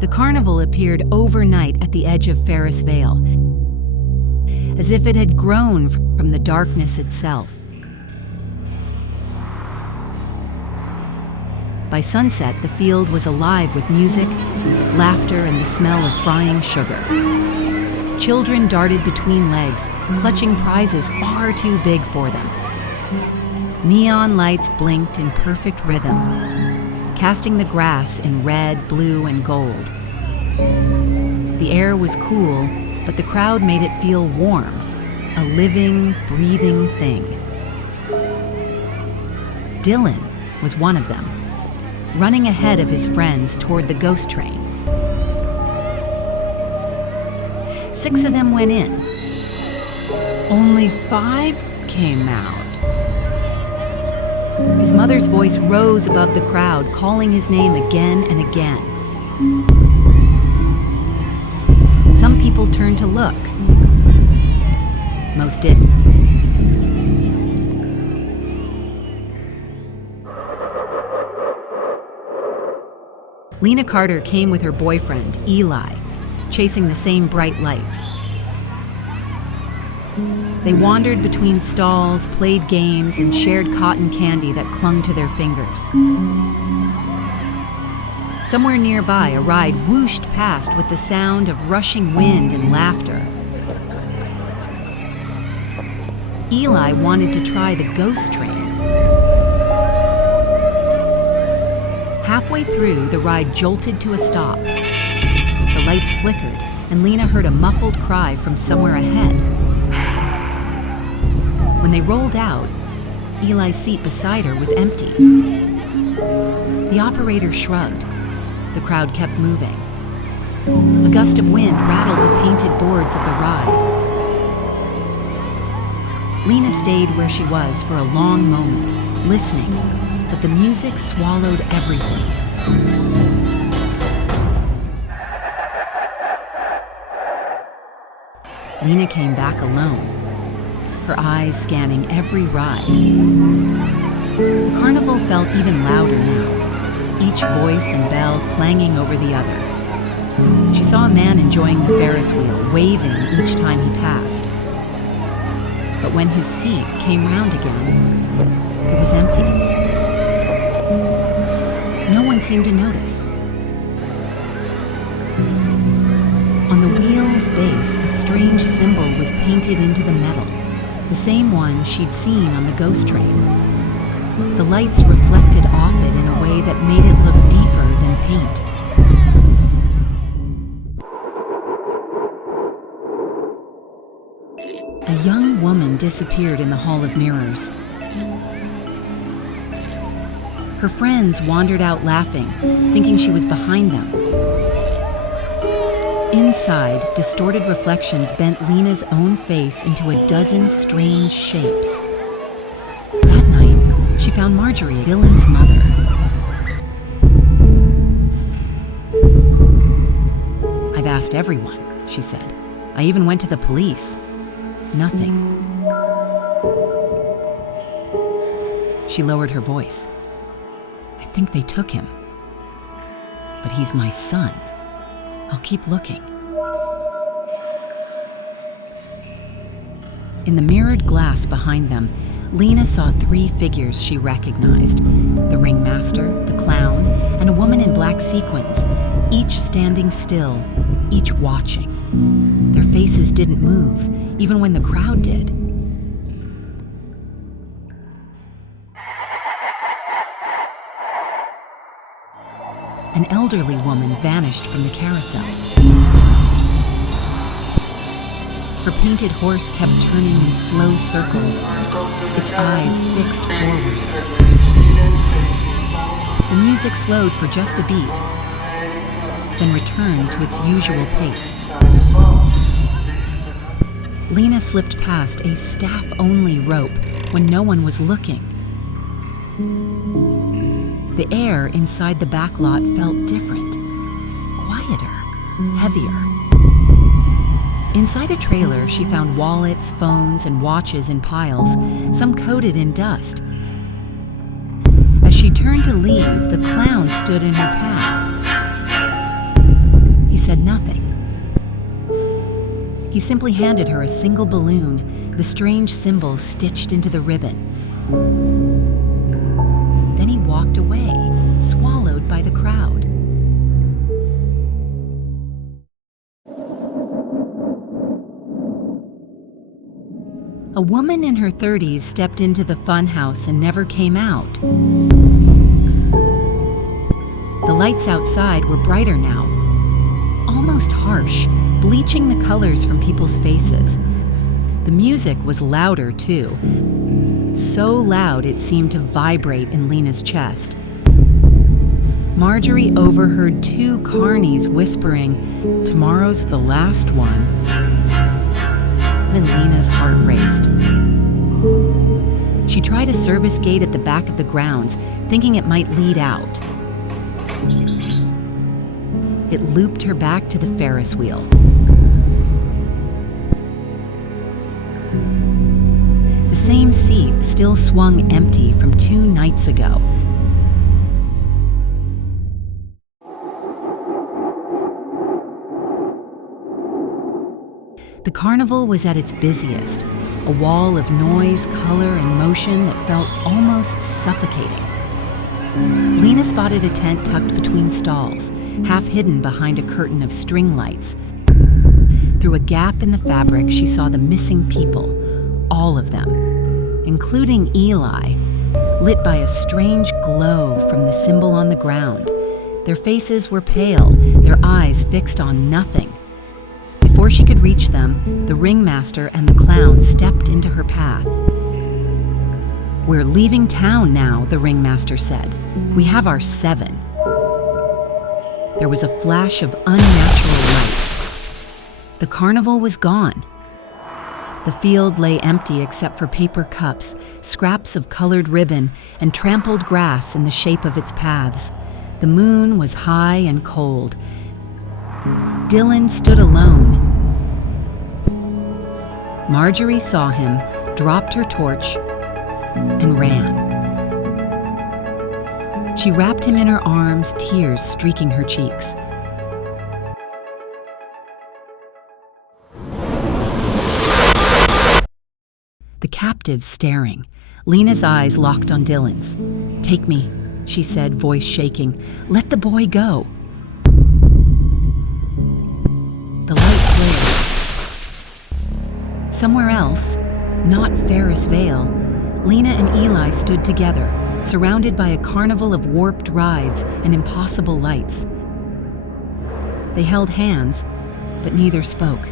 The carnival appeared overnight at the edge of Ferris Vale, as if it had grown from the darkness itself. By sunset, the field was alive with music, laughter, and the smell of frying sugar. Children darted between legs, clutching prizes far too big for them. Neon lights blinked in perfect rhythm, casting the grass in red, blue, and gold. The air was cool, but the crowd made it feel warm, a living, breathing thing. Dylan was one of them, running ahead of his friends toward the ghost train. 6 of them went in. Only 5 came out. His mother's voice rose above the crowd, calling his name again and again. Some people turned to look. Most didn't. Lena Carter came with her boyfriend, Eli, chasing the same bright lights. They wandered between stalls, played games, and shared cotton candy that clung to their fingers. Somewhere nearby, a ride whooshed past with the sound of rushing wind and laughter. Eli wanted to try the ghost train. Halfway through, the ride jolted to a stop. The lights flickered, and Lena heard a muffled cry from somewhere ahead. When they rolled out, Eli's seat beside her was empty. The operator shrugged. The crowd kept moving. A gust of wind rattled the painted boards of the ride. Lena stayed where she was for a long moment, listening, but the music swallowed everything. Lena came back alone, her eyes scanning every ride. The carnival felt even louder now, each voice and bell clanging over the other. She saw a man enjoying the Ferris wheel, waving each time he passed. But when his seat came round again, it was empty. No one seemed to notice. On the wheel's base, a strange symbol was painted into the metal, the same one she'd seen on the ghost train. The lights reflected off it in a way that made it look deeper than paint. A young woman disappeared in the Hall of Mirrors. Her friends wandered out laughing, thinking she was behind them. Inside, distorted reflections bent Lena's own face into a dozen strange shapes. That night, she found Marjorie, Dylan's mother. "I've asked everyone," she said. "I even went to the police. Nothing." She lowered her voice. "I think they took him. But he's my son. I'll keep looking." In the mirrored glass behind them, Lena saw 3 figures she recognized: the ringmaster, the clown, and a woman in black sequins, each standing still, each watching. Their faces didn't move, even when the crowd did. An elderly woman vanished from the carousel. Her painted horse kept turning in slow circles, its eyes fixed forward. The music slowed for just a beat, then returned to its usual pace. Lena slipped past a staff-only rope when no one was looking. The air inside the back lot felt different, quieter, heavier. Inside a trailer, she found wallets, phones, and watches in piles, some coated in dust. As she turned to leave, the clown stood in her path. said nothing. He simply handed her a single balloon, the strange symbol stitched into the ribbon. Then he walked away, swallowed by the crowd. A woman in her 30s stepped into the fun house and never came out. The lights outside were brighter now, almost harsh, bleaching the colors from people's faces. The music was louder, too. So loud it seemed to vibrate in Lena's chest. Marjorie overheard two carnies whispering, "Tomorrow's the last one." Even Lena's heart raced. She tried a service gate at the back of the grounds, thinking it might lead out. It looped her back to the Ferris wheel. The same seat still swung empty from 2 nights ago. The carnival was at its busiest, a wall of noise, color, and motion that felt almost suffocating. Lena spotted a tent tucked between stalls, half hidden behind a curtain of string lights. Through a gap in the fabric, she saw the missing people, all of them, including Eli, lit by a strange glow from the symbol on the ground. Their faces were pale, their eyes fixed on nothing. Before she could reach them, the ringmaster and the clown stepped into her path. "We're leaving town now," the ringmaster said. "We have our 7. There was a flash of unnatural light. The carnival was gone. The field lay empty except for paper cups, scraps of colored ribbon, and trampled grass in the shape of its paths. The moon was high and cold. Dylan stood alone. Marjorie saw him, dropped her torch, and ran. She wrapped him in her arms, tears streaking her cheeks. The captive staring, Lena's eyes locked on Dylan's. "Take me," she said, voice shaking. "Let the boy go." The light flared. Somewhere else, not Ferris Vale, Lena and Eli stood together, surrounded by a carnival of warped rides and impossible lights. They held hands, but neither spoke.